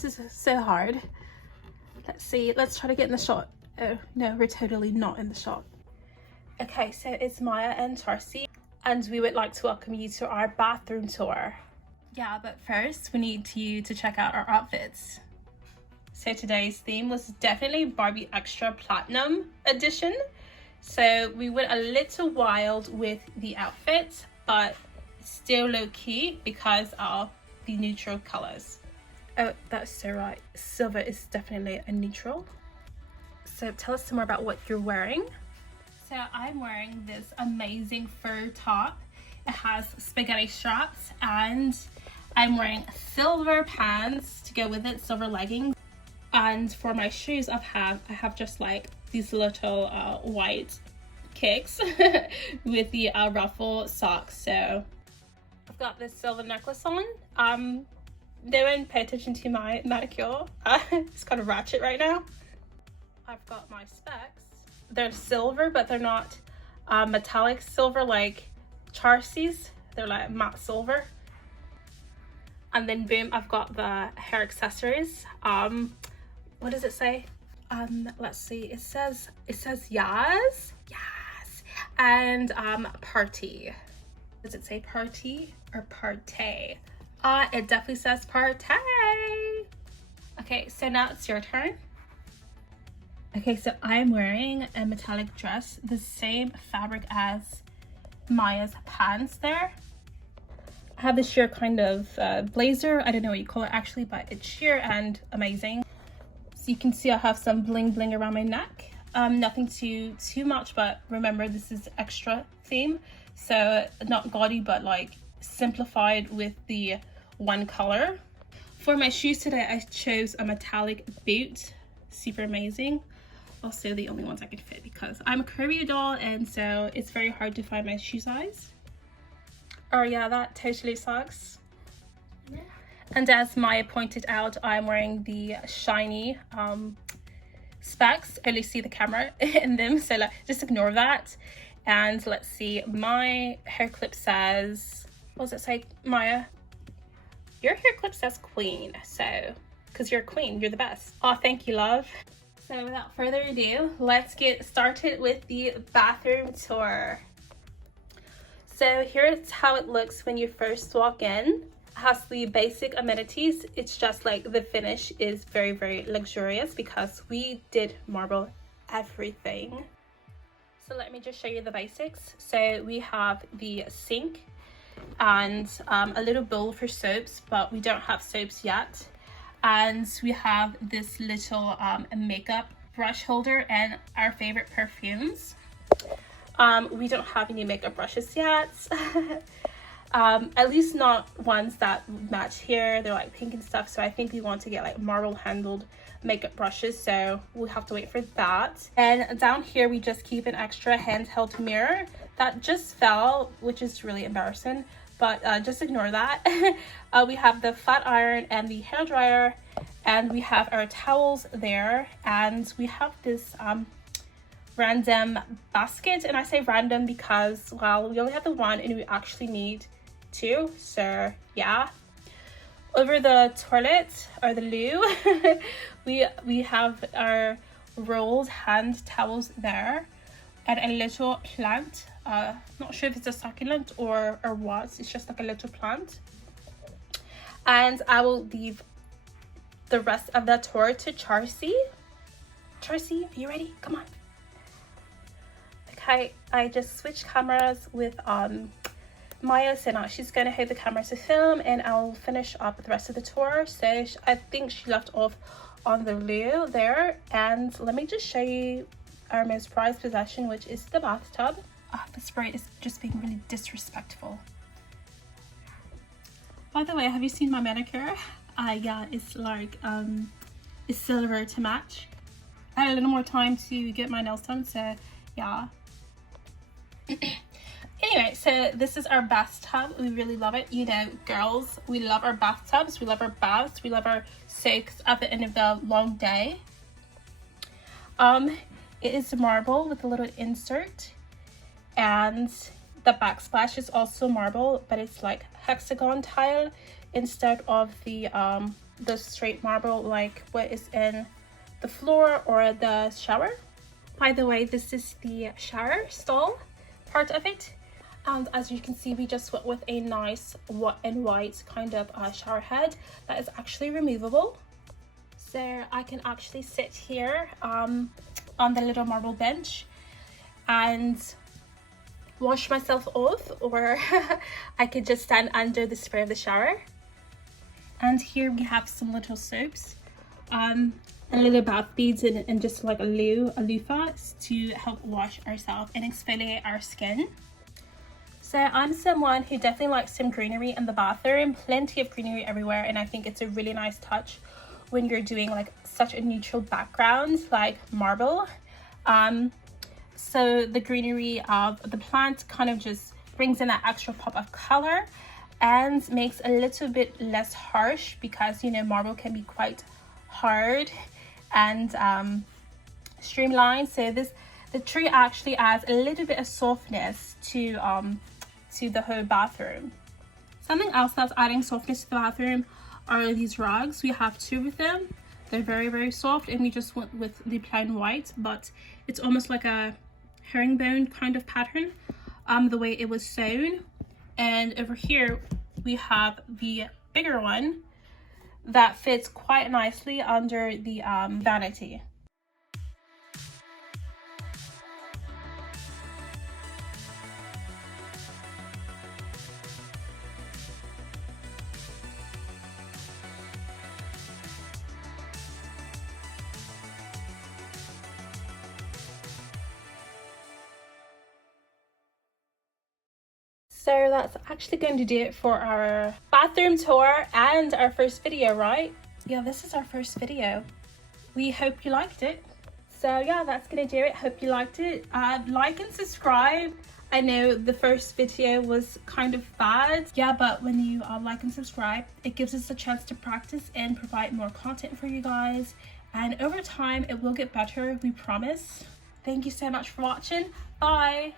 This is so hard. Let's see, let's try to get in the shot. Oh no, we're totally not in the shot. Okay, so it's Mya and Charcie, and we would like to welcome you to our bathroom tour. Yeah, but first we need you to check out our outfits. So today's theme was definitely Barbie Extra Platinum Edition. So we went a little wild with the outfits, but still low-key because of the neutral colors. Oh, that's so right. Silver is definitely a neutral. So tell us some more about what you're wearing. So I'm wearing this amazing fur top. It has spaghetti straps, and I'm wearing silver pants to go with it, silver leggings. And for my shoes, I have just like these little white kicks with the ruffle socks. So I've got this silver necklace on. Don't pay attention to my manicure. It's kind of ratchet right now. I've got my specs. They're silver, but they're not metallic silver like Charcie's. They're like matte silver. And then boom, I've got the hair accessories. What does it say? Let's see. It says yes, and party. Does it say party or partay? It definitely says partay. Okay, so now it's your turn. Okay, so I'm wearing a metallic dress, the same fabric as Mya's pants there. I have this sheer kind of blazer. I don't know what you call it actually, but it's sheer and amazing. So you can see I have some bling bling around my neck. Nothing too much, but remember this is extra theme, so not gaudy but like simplified with the one color. For my shoes today, I chose a metallic boot. Super amazing. Also the only ones I could fit because I'm a curvy doll, and so it's very hard to find my shoe size. Oh yeah, that totally sucks. Yeah. And as Mya pointed out, I'm wearing the shiny specs. I only see the camera in them, so like, just ignore that. And let's see, my hair clip says, what does it say, Mya? Your hair clip says queen, so, because you're a queen, you're the best. Oh, thank you, love. So without further ado, let's get started with the bathroom tour. So here's how it looks when you first walk in. It has the basic amenities. It's just like the finish is very, very luxurious because we did marble everything. So let me just show you the basics. So we have the sink and a little bowl for soaps, but we don't have soaps yet. And we have this little makeup brush holder and our favorite perfumes. We don't have any makeup brushes yet. At least not ones that match here. They're like pink and stuff, so I think we want to get like marble handled makeup brushes, so we'll have to wait for that. And down here we just keep an extra handheld mirror that just fell, which is really embarrassing, but just ignore that. We have the flat iron and the hair dryer, and we have our towels there, and we have this random basket. And I say random because, well, we only have the one and we actually need two, so yeah. Over the toilet or the loo, we have our rolled hand towels there, and a little plant. Not sure if it's a succulent or what. It's just like a little plant. And I will leave the rest of the tour to Charcie. Charcie, are you ready? Come on. Okay, I just switched cameras with Mya, so now she's gonna hold the camera to film, and I'll finish up the rest of the tour. So I think she left off on the loo there, and let me just show you our most prized possession, which is the bathtub. The spray is just being really disrespectful. By the way, have you seen my manicure? Yeah, it's like it's silver to match. I had a little more time to get my nails done, so yeah. Anyway, so this is our bathtub. We really love it. You know, girls, we love our bathtubs, we love our baths, we love our soaks at the end of the long day. It is marble with a little insert, and the backsplash is also marble, but it's like hexagon tile instead of the the straight marble like what is in the floor or the shower. By the way, this is the shower stall part of it, and as you can see, we just went with a nice white kind of shower head that is actually removable, so I can actually sit here on the little marble bench and wash myself off, or I could just stand under the spray of the shower. And here we have some little soaps, and little bath beads and just like a loofah to help wash ourselves and exfoliate our skin. So I'm someone who definitely likes some greenery in the bathroom, plenty of greenery everywhere, and I think it's a really nice touch when you're doing like such a neutral background like marble. So the greenery of the plant kind of just brings in that extra pop of color and makes a little bit less harsh, because you know marble can be quite hard and streamlined. So the tree actually adds a little bit of softness to the whole bathroom. Something else that's adding softness to the bathroom are these rugs. We have 2 of them. They're very, very soft, and we just went with the plain white, but it's almost like a herringbone kind of pattern, the way it was sewn. And over here we have the bigger one that fits quite nicely under the vanity. So that's actually going to do it for our bathroom tour and our first video, right? Yeah, this is our first video. We hope you liked it. So yeah, that's gonna do it. Hope you liked it. Like and subscribe. I know the first video was kind of bad. Yeah, but when you like and subscribe, it gives us a chance to practice and provide more content for you guys. And over time, it will get better, we promise. Thank you so much for watching. Bye.